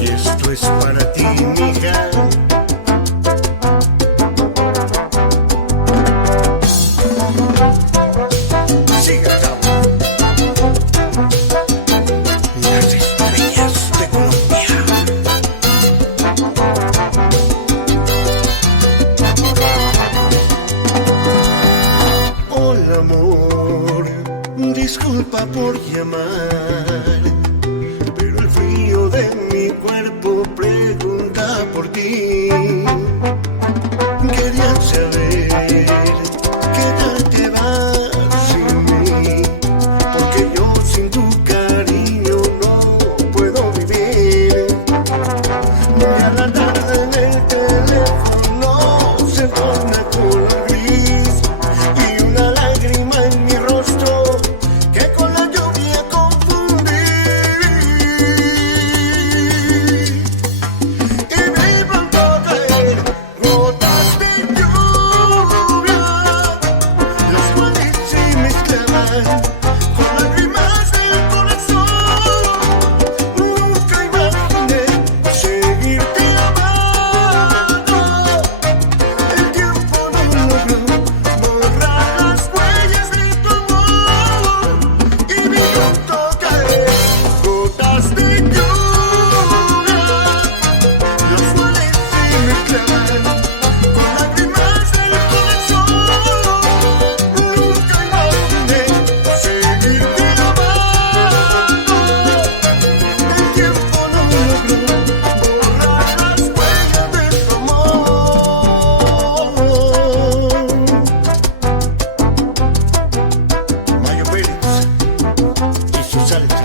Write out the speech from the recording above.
Y esto es para ti, mija. Siga, chavo. Las estrellas de Colombia. Hola, amor, disculpa por llamar, pero el frío de mi cuerpo pregunta por ti. Quería saber qué tal te va sin mí, porque yo sin tu cariño no puedo vivir. Y a la tarde en el teléfono se torna color gris y una lágrima en mi rostro que con la lluvia confundí. Y vi pronto caer gotas de lluvia, las cuales se mezclaban con lágrimas del corazón. Nunca imaginé seguirte amando. El tiempo no logró borrar las huellas de tu amor. Y vi pronto caer gotas de lluvia, las cuales se mezclaban con lágrimas del corazón. Nunca imaginé seguirte amando. El tiempo no logró borrar las huellas de tu amor. Mayo Pérez y su salsa.